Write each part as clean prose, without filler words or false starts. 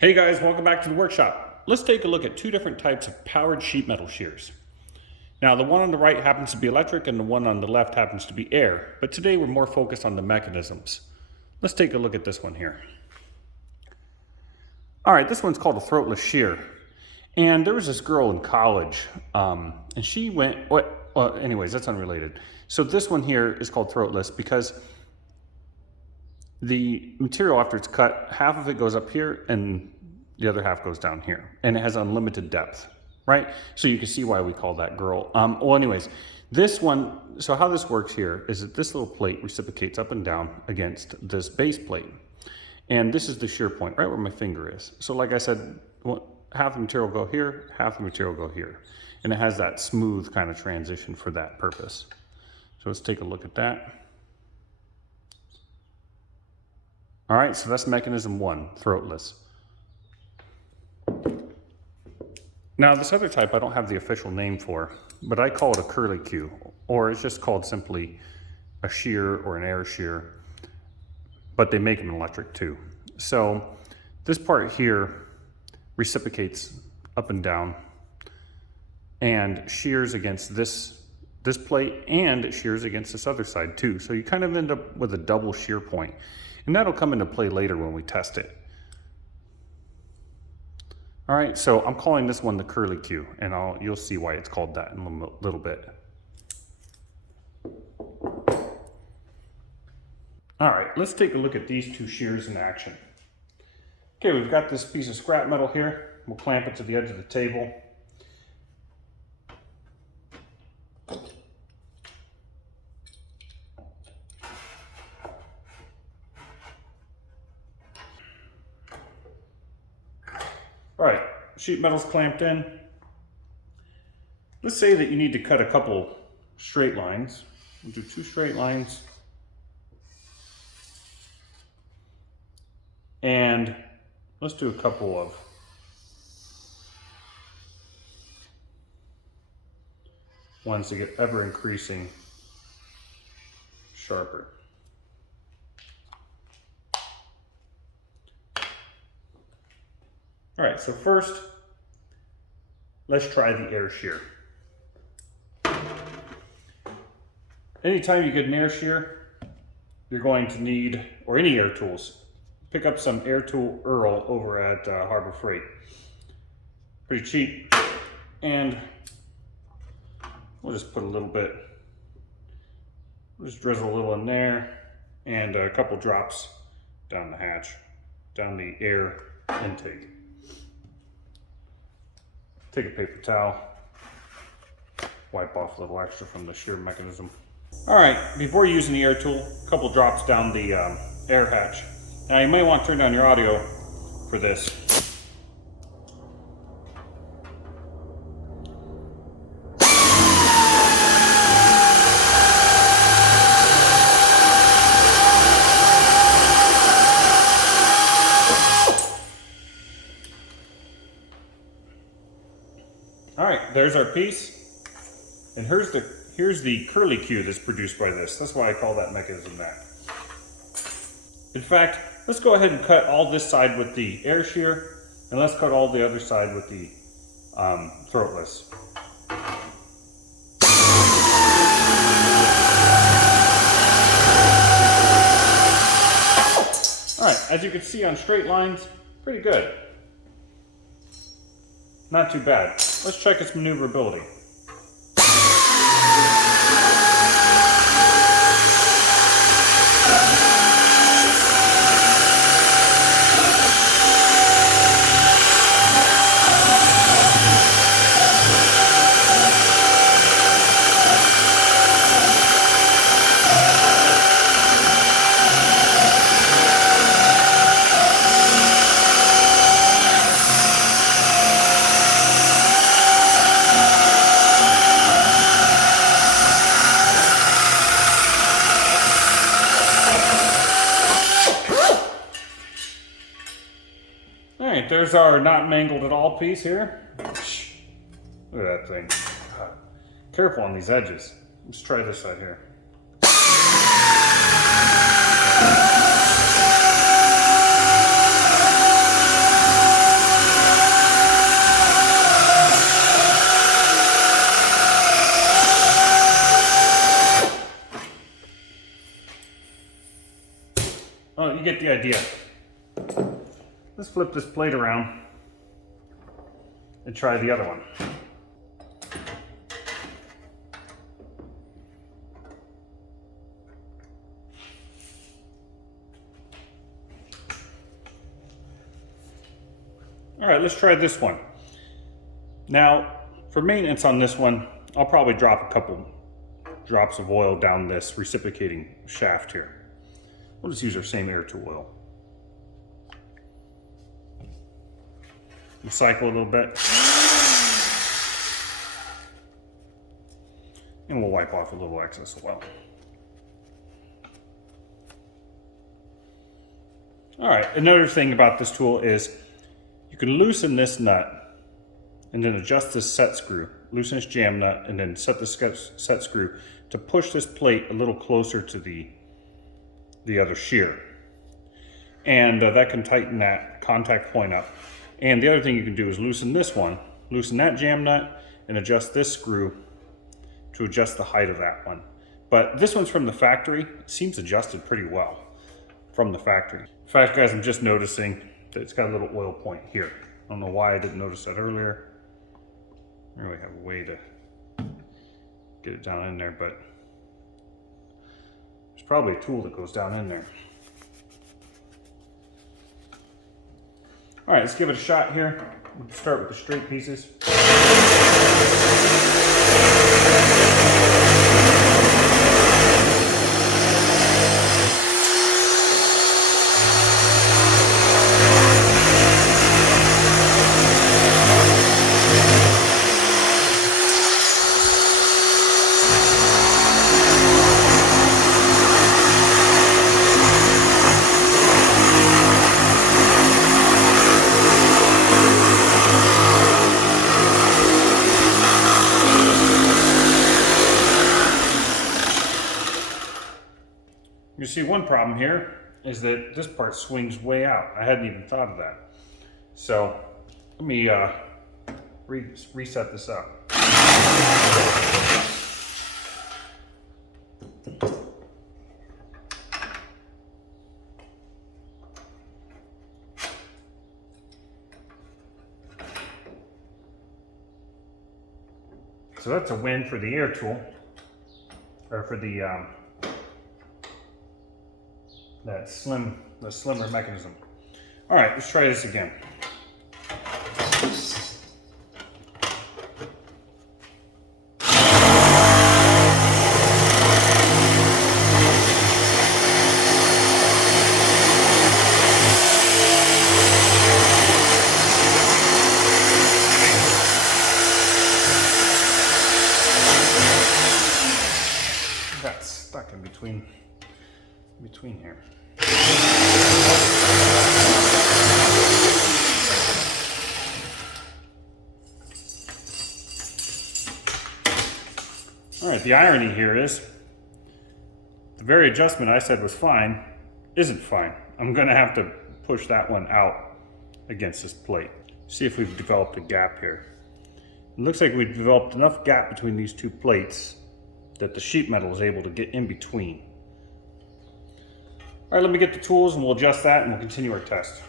Hey guys, welcome back to the workshop. Let's take a look at two different types of powered sheet metal shears. Now the one on the right happens to be electric and the one on the left happens to be air, but today we're more focused on the mechanisms. Let's take a look at this one here. All right, this one's called a throatless shear. And there was this girl in college and she went, anyways, that's unrelated. So this one here is called throatless because the material, after it's cut, half of it goes up here and the other half goes down here, and it has unlimited depth, right? So you can see why we call that girl. Well, anyways, this one, so how this works here is that this little plate reciprocates up and down against this base plate. And this is the shear point, right where my finger is. So like I said, half the material go here, half the material go here. And it has that smooth kind of transition for that purpose. So let's take a look at that. All right, so that's mechanism one, throatless. Now this other type I don't have the official name for, but I call it a curly Q, or it's just called simply a shear or an air shear, but they make them electric too. So this part here reciprocates up and down and shears against this plate, and it shears against this other side too. So you kind of end up with a double shear point. And that'll come into play later when we test it. All right, so I'm calling this one the curly Q, and you'll see why it's called that in a little bit. All right, let's take a look at these two shears in action. Okay, we've got this piece of scrap metal here. We'll clamp it to the edge of the table. All right, sheet metal's clamped in. Let's say that you need to cut a couple straight lines. We'll do two straight lines. And let's do a couple of ones to get ever increasing sharper. All right, so first, let's try the air shear. Anytime you get an air shear, you're going to need, or any air tools, pick up some air tool Earl over at Harbor Freight. Pretty cheap, and we'll just put a little bit, we'll just drizzle a little in there, and a couple drops down the hatch, down the air intake. Take a paper towel, wipe off a little extra from the shear mechanism. All right, before using the air tool, a couple drops down the air hatch. Now you might want to turn down your audio for this. All right, there's our piece. And here's the curly Q that's produced by this. That's why I call that mechanism that. In fact, let's go ahead and cut all this side with the air shear, and let's cut all the other side with the throatless. All right, as you can see on straight lines, pretty good. Not too bad. Let's check its maneuverability. Alright, there's our not mangled at all piece here. Look at that thing. God. Careful on these edges. Let's try this side here. get the idea. Let's flip this plate around and try the other one. All right, let's try this one. Now, for maintenance on this one, I'll probably drop a couple drops of oil down this reciprocating shaft here. We'll just use our same air tool oil. We'll cycle a little bit. And we'll wipe off a little excess oil. All right, another thing about this tool is you can loosen this nut and then adjust this set screw. Loosen this jam nut and then set the set screw to push this plate a little closer to the other shear. And that can tighten that contact point up. And the other thing you can do is loosen this one, loosen that jam nut, and adjust this screw to adjust the height of that one. But this one's from the factory. It seems adjusted pretty well from the factory. In fact, guys, I'm just noticing that it's got a little oil point here. I don't know why I didn't notice that earlier. I don't really have a way to get it down in there, but there's probably a tool that goes down in there. All right, let's give it a shot here. We'll start with the straight pieces. You see, one problem here is that this part swings way out. I hadn't even thought of that. So let me reset this up. So that's a win for the air tool, or for the the slimmer mechanism. All right, let's try this again. Got stuck in between here. All right, the irony here is the very adjustment I said was fine isn't fine. I'm gonna have to push that one out against this plate. See if we've developed a gap here. It looks like we've developed enough gap between these two plates that the sheet metal is able to get in between. All right, let me get the tools and we'll adjust that and we'll continue our test.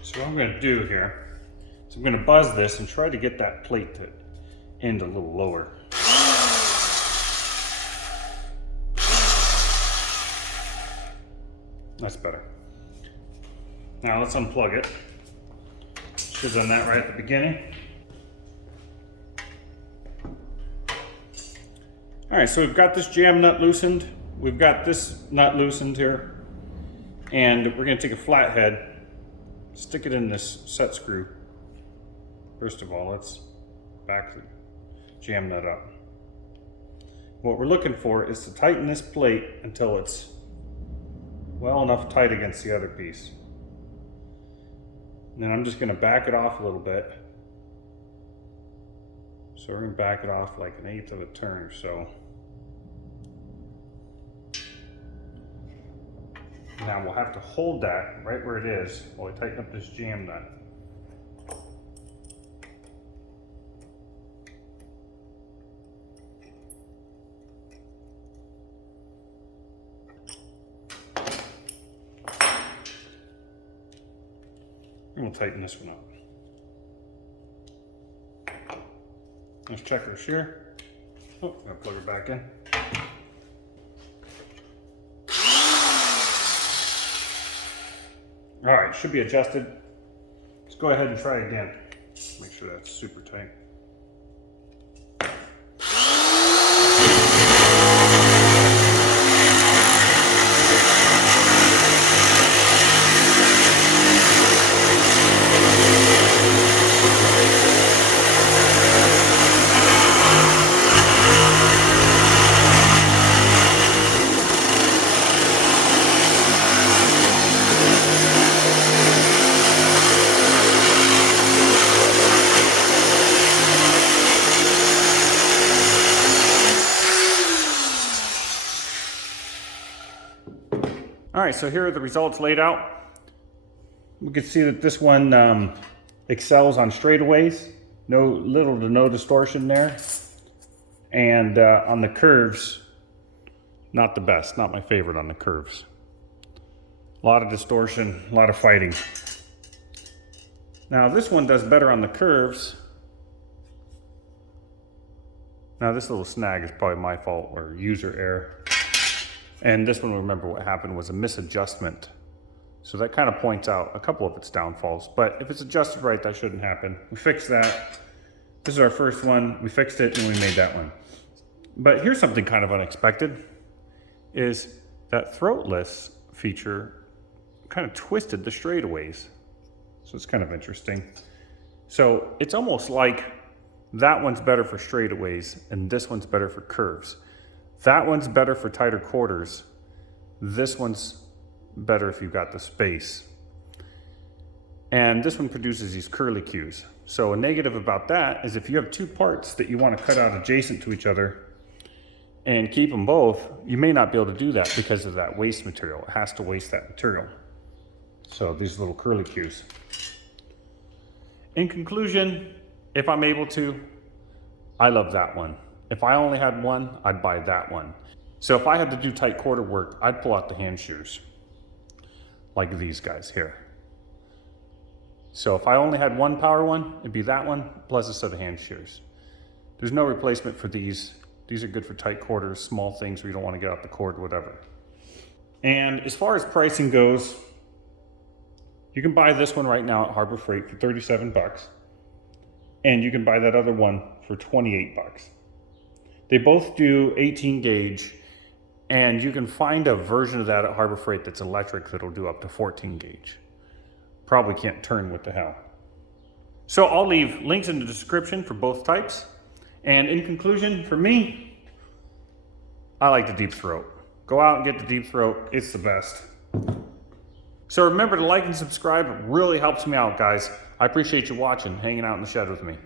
So what I'm going to do here is I'm going to buzz this and try to get that plate to end a little lower. That's better. Now let's unplug it. Should have done that right at the beginning. All right, so we've got this jam nut loosened. We've got this nut loosened here. And we're going to take a flathead, stick it in this set screw. First of all, let's back the jam nut up. What we're looking for is to tighten this plate until it's well enough tight against the other piece. And then I'm just going to back it off a little bit. So we're going to back it off like 1/8 of a turn or so. Now we'll have to hold that right where it is while we tighten up this jam nut. And we'll tighten this one up. Let's check our shear. Oh, I'm gonna plug it back in. All right, should be adjusted. Let's go ahead and try again. Make sure that's super tight. All right, so here are the results laid out. We can see that this one excels on straightaways, little to no distortion there. And on the curves, not the best, not my favorite on the curves. A lot of distortion, a lot of fighting. Now this one does better on the curves. Now this little snag is probably my fault or user error. And this one, remember what happened was a misadjustment. So that kind of points out a couple of its downfalls, but if it's adjusted right, that shouldn't happen. We fixed that. This is our first one. We fixed it and we made that one. But here's something kind of unexpected, is that throatless feature kind of twisted the straightaways. So it's kind of interesting. So it's almost like that one's better for straightaways and this one's better for curves. That one's better for tighter quarters. This one's better if you've got the space. And this one produces these curly cues. So a negative about that is if you have two parts that you want to cut out adjacent to each other and keep them both, you may not be able to do that because of that waste material. It has to waste that material. So these little curly cues. In conclusion, if I'm able to, I love that one. If I only had one, I'd buy that one. So if I had to do tight quarter work, I'd pull out the hand shears, like these guys here. So if I only had one power one, it'd be that one, plus a set of hand shears. There's no replacement for these. These are good for tight quarters, small things where you don't want to get out the cord, whatever. And as far as pricing goes, you can buy this one right now at Harbor Freight for 37 bucks. And you can buy that other one for 28 bucks. They both do 18 gauge, and you can find a version of that at Harbor Freight that's electric that'll do up to 14 gauge. Probably can't turn, what the hell. So I'll leave links in the description for both types. And in conclusion, for me, I like the Deep Throat. Go out and get the Deep Throat, it's the best. So remember to like and subscribe, it really helps me out, guys. I appreciate you watching, hanging out in the shed with me.